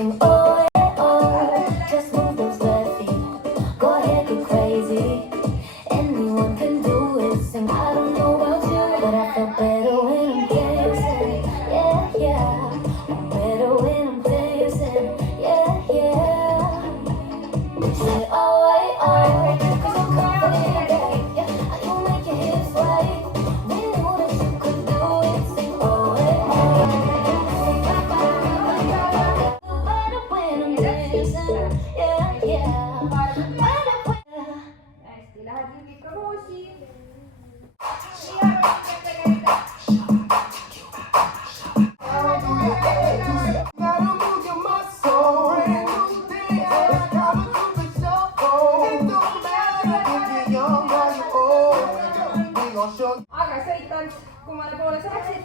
sing oh, oh, just move those left feet. Go ahead, go crazy. Anyone can do it. Sing, I don't know about you, but I feel better when I'm dancing. Yeah, yeah. I'm better when I'm dancing. Yeah, yeah. Say oh, oh, 'cause I'm confident, yeah. You make your hips sway. We knew that you could do it. Sing oh, oh. Better when I'm dancing. Yeah, yeah. Better when. Hästi, lähed nüüd ikka voosi. Aga sõitanud, kummale poole sa läksid?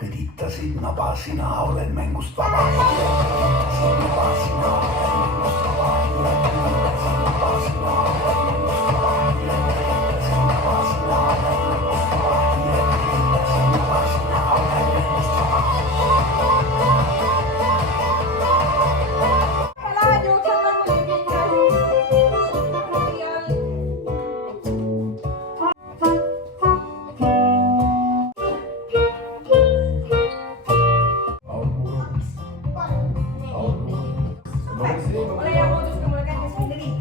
Kõditasid naba, sina olen mängust vaba. Kõditasid naba, sina olen mängust vaba. Kõditasid naba, sina olen mängust vaba. Kõditasid naba, sina olen mängust vaba. Kõditasid naba, sina olen mängust vaba. Lähed jooksed nagu lipinnas. Ole hea, moodusta mulle kätte selline riik.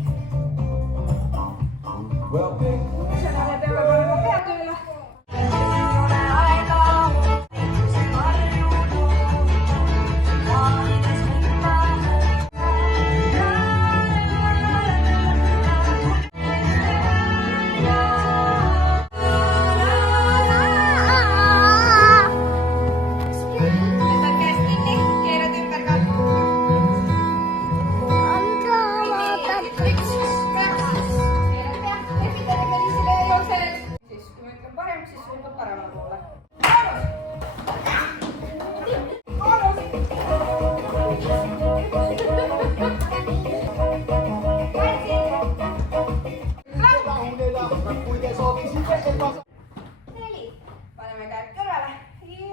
Seda me peame panema peatööle. Võtad käest kinni, keerad ümber ka. Siis kui ma ütlen parem, siis suundub paremale poole. Neli. Paneme käed kõrvale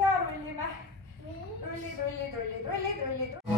ja rullime. Rulli, rulli, rulli, rulli, rulli.